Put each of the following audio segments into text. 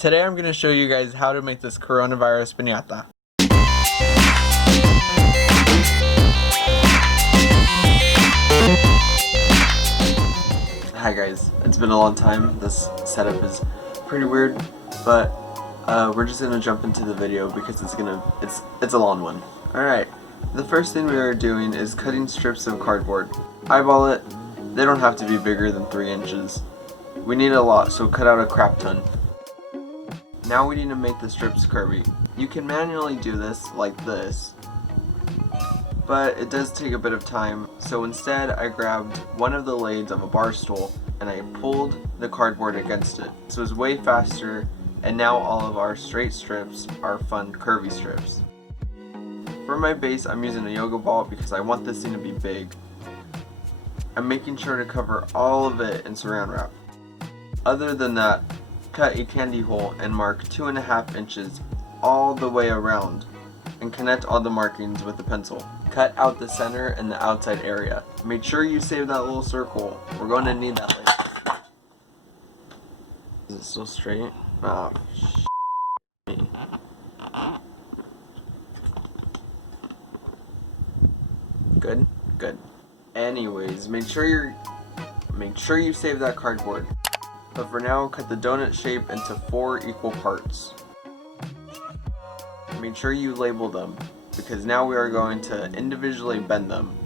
Today I'm going to show you guys how to make this Coronavirus Pinata. Hi guys, it's been a long time. This setup is pretty weird, but we're just going to jump into the video because it's a long one. Alright, the first thing we are doing is cutting strips of cardboard. Eyeball it. They don't have to be bigger than 3 inches. We need a lot, so cut out a crap ton. Now we need to make the strips curvy. You can manually do this like this, but it does take a bit of time, so instead I grabbed one of the blades of a bar stool and I pulled the cardboard against it. This was way faster, and now all of our straight strips are fun curvy strips. For my base, I'm using a yoga ball because I want this thing to be big. I'm making sure to cover all of it in saran wrap. Other than that, cut a candy hole and mark 2.5 inches all the way around and connect all the markings with a pencil. Cut out the center and the outside area. Make sure you save that little circle. We're going to need that later. Is it still straight? Oh, Good? Good. Anyways, make sure you save that cardboard. But for now, cut the donut shape into 4 equal parts. Make sure you label them, because now we are going to individually bend them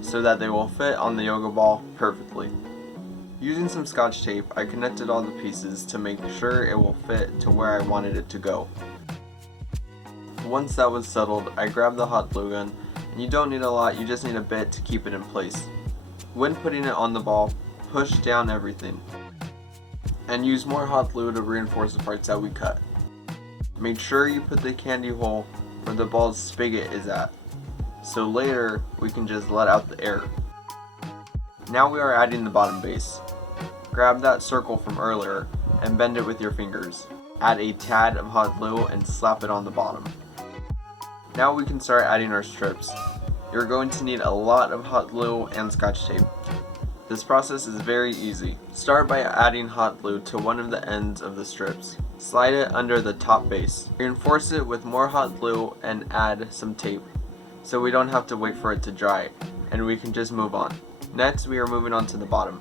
so that they will fit on the yoga ball perfectly. Using some scotch tape, I connected all the pieces to make sure it will fit to where I wanted it to go. Once that was settled, I grabbed the hot glue gun, and you don't need a lot, you just need a bit to keep it in place. When putting it on the ball, push down everything, and use more hot glue to reinforce the parts that we cut. Make sure you put the candy hole where the ball's spigot is at, so later we can just let out the air. Now we are adding the bottom base. Grab that circle from earlier and bend it with your fingers. Add a tad of hot glue and slap it on the bottom. Now we can start adding our strips. You're going to need a lot of hot glue and scotch tape. This process is very easy. Start by adding hot glue to one of the ends of the strips. Slide it under the top base. Reinforce it with more hot glue and add some tape, so we don't have to wait for it to dry, and we can just move on. Next, we are moving on to the bottom.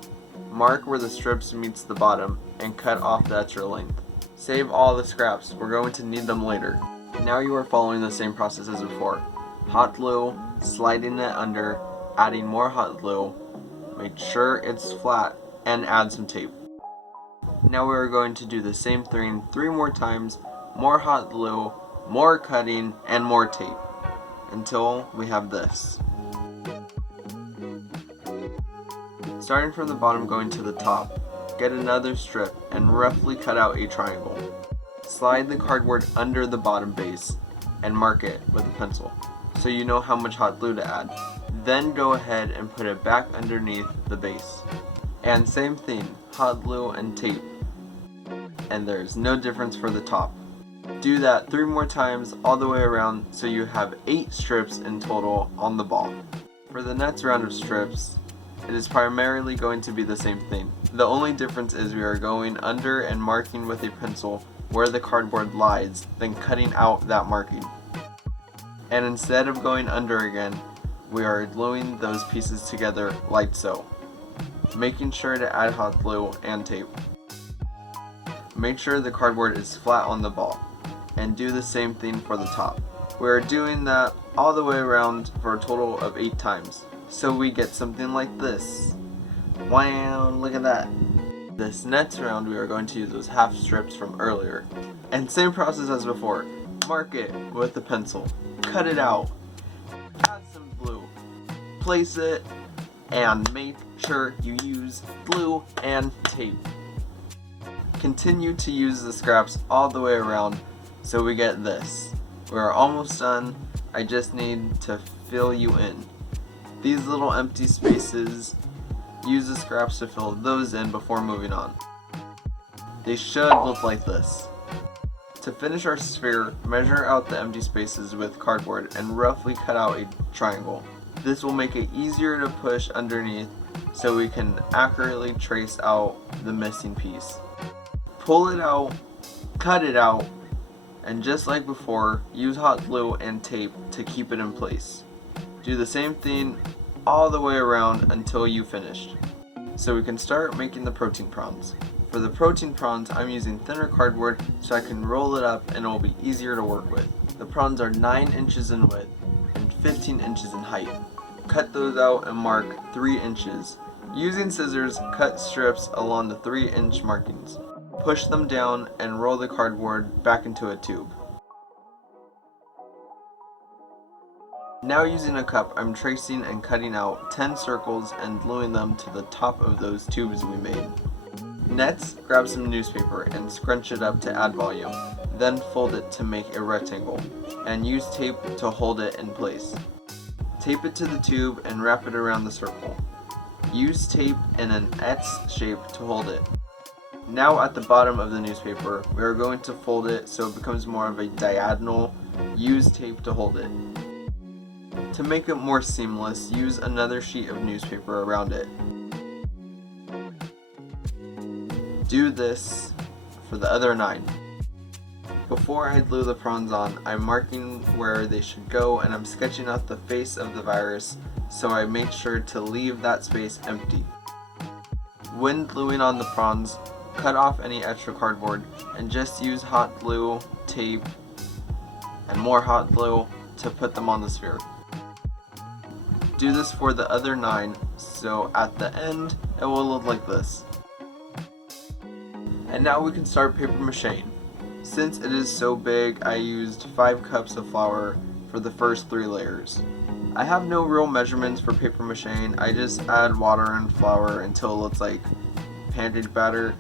Mark where the strips meets the bottom and cut off the extra length. Save all the scraps, we're going to need them later. Now you are following the same process as before. Hot glue, sliding it under, adding more hot glue, make sure it's flat, and add some tape. Now we are going to do the same thing 3 more times, more hot glue, more cutting, and more tape, until we have this. Starting from the bottom going to the top, get another strip and roughly cut out a triangle. Slide the cardboard under the bottom base and mark it with a pencil, so you know how much hot glue to add. Then go ahead and put it back underneath the base. And same thing, hot glue and tape. And there's no difference for the top. Do that 3 more times all the way around so you have 8 strips in total on the ball. For the next round of strips, it is primarily going to be the same thing. The only difference is we are going under and marking with a pencil where the cardboard lies, then cutting out that marking. And instead of going under again, we are gluing those pieces together like so, making sure to add hot glue and tape. Make sure the cardboard is flat on the ball, and do the same thing for the top. We are doing that all the way around for a total of 8 times, so we get something like this. Wow, look at that. This next round we are going to use those half strips from earlier, and same process as before. Mark it with a pencil, cut it out, add some glue, place it, and make sure you use glue and tape. Continue to use the scraps all the way around so we get this. We are almost done. I just need to fill you in. These little empty spaces, use the scraps to fill those in before moving on. They should look like this. To finish our sphere, measure out the empty spaces with cardboard and roughly cut out a triangle. This will make it easier to push underneath so we can accurately trace out the missing piece. Pull it out Cut it out, and just like before, use hot glue and tape to keep it in place. Do the same thing all the way around until you finished. So we can start making the protein prawns. For the protein prawns, I'm using thinner cardboard so I can roll it up and it will be easier to work with. The prawns are 9 inches in width and 15 inches in height. Cut those out and mark 3 inches. Using scissors, cut strips along the 3-inch markings. Push them down and roll the cardboard back into a tube. Now using a cup, I'm tracing and cutting out 10 circles and gluing them to the top of those tubes we made. Next, grab some newspaper and scrunch it up to add volume. Then fold it to make a rectangle, and use tape to hold it in place. Tape it to the tube and wrap it around the circle. Use tape in an X shape to hold it. Now at the bottom of the newspaper, we are going to fold it so it becomes more of a diagonal. Use tape to hold it. To make it more seamless, use another sheet of newspaper around it. Do this for the other 9. Before I glue the prawns on, I'm marking where they should go and I'm sketching out the face of the virus, so I make sure to leave that space empty. When gluing on the prawns, cut off any extra cardboard and just use hot glue, tape, and more hot glue to put them on the sphere. Do this for the other 9, so at the end it will look like this. And now we can start paper macheing. Since it is so big, I used 5 cups of flour for the first 3 layers. I have no real measurements for paper macheing, I just add water and flour until it looks like pancake batter,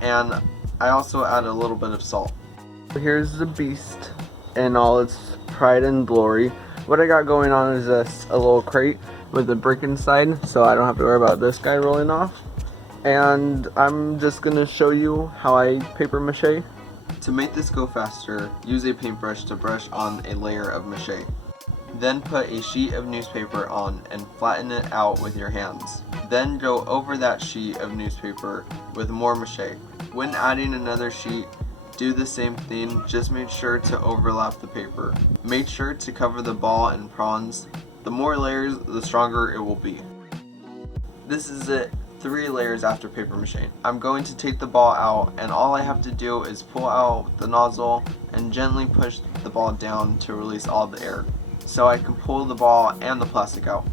and I also add a little bit of salt. Here's the beast in all its pride and glory. What I got going on is a little crate with a brick inside, so I don't have to worry about this guy rolling off. And I'm just gonna show you how I paper mache. To make this go faster, use a paintbrush to brush on a layer of mache. Then put a sheet of newspaper on and flatten it out with your hands. Then go over that sheet of newspaper with more mache. When adding another sheet, do the same thing, just make sure to overlap the paper. Make sure to cover the ball and prawns. The more layers, the stronger it will be. This is it. 3 layers after paper mache. I'm going to take the ball out, and all I have to do is pull out the nozzle and gently push the ball down to release all the air, so I can pull the ball and the plastic out.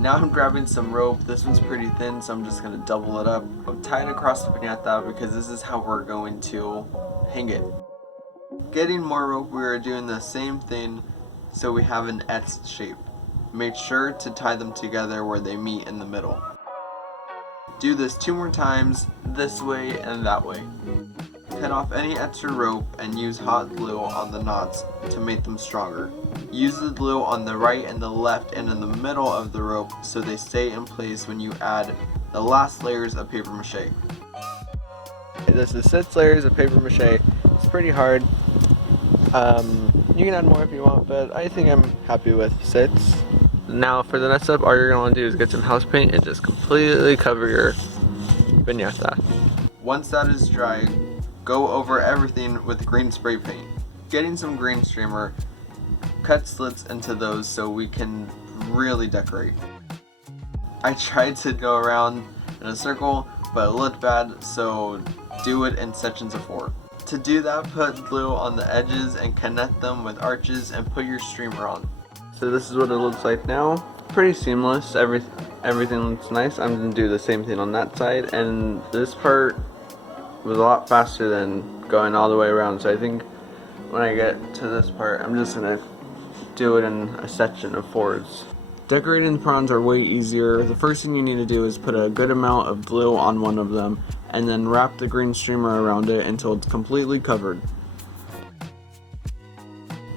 Now I'm grabbing some rope. This one's pretty thin, so I'm just going to double it up. I'm tying it across the pinata because this is how we're going to hang it. Getting more rope, we are doing the same thing so we have an S shape. Make sure to tie them together where they meet in the middle. Do this 2 more times, this way and that way. Cut off any extra rope and use hot glue on the knots to make them stronger. Use the glue on the right and the left and in the middle of the rope so they stay in place when you add the last layers of paper mache. This is 6 layers of paper mache. It's pretty hard. You can add more if you want, but I think I'm happy with 6. Now for the next step, all you're going to want to do is get some house paint and just completely cover your pinata. Once that is dry, go over everything with green spray paint. Getting some green streamer, cut slits into those so we can really decorate. I tried to go around in a circle, but it looked bad, so do it in sections of 4. To do that, put glue on the edges and connect them with arches and put your streamer on. So this is what it looks like now. Pretty seamless, everything looks nice. I'm going to do the same thing on that side, and this part was a lot faster than going all the way around, so I think when I get to this part, I'm just going to do it in a section of 4s. Decorating the prawns are way easier. The first thing you need to do is put a good amount of glue on one of them and then wrap the green streamer around it until it's completely covered.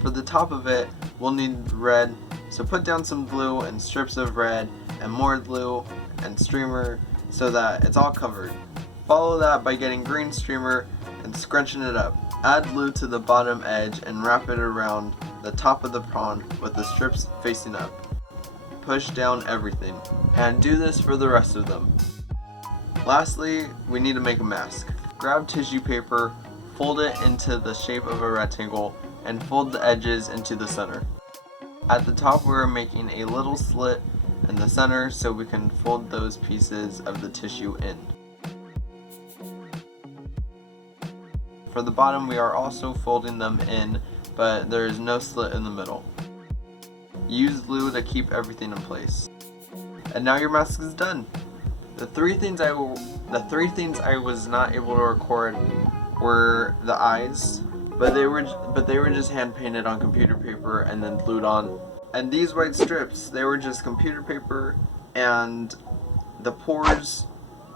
For the top of it, we'll need red, so put down some glue and strips of red and more glue and streamer so that it's all covered. Follow that by getting green streamer and scrunching it up. Add glue to the bottom edge and wrap it around the top of the prawn with the strips facing up. Push down everything, and do this for the rest of them. Lastly, we need to make a mask. Grab tissue paper, fold it into the shape of a rectangle, and fold the edges into the center. At the top, we're making a little slit in the center so we can fold those pieces of the tissue in. For the bottom, we are also folding them in, but there is no slit in the middle. Use glue to keep everything in place. And now your mask is done. The three things I was not able to record were the eyes, but they were just hand painted on computer paper and then glued on. And these white strips, they were just computer paper, and the pores,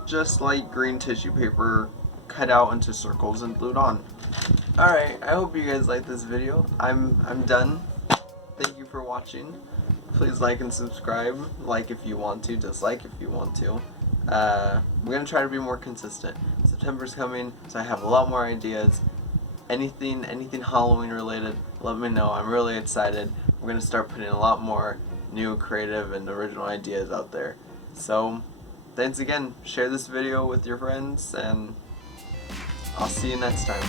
just like green tissue paper, cut out into circles and glued on. Alright, I hope you guys liked this video. I'm done. Thank you for watching. Please like and subscribe. Like if you want to, dislike if you want to. We're gonna try to be more consistent. September's coming, so I have a lot more ideas. Anything Halloween related, let me know. I'm really excited. We're gonna start putting a lot more new, creative, and original ideas out there. So, thanks again. Share this video with your friends, and I'll see you next time.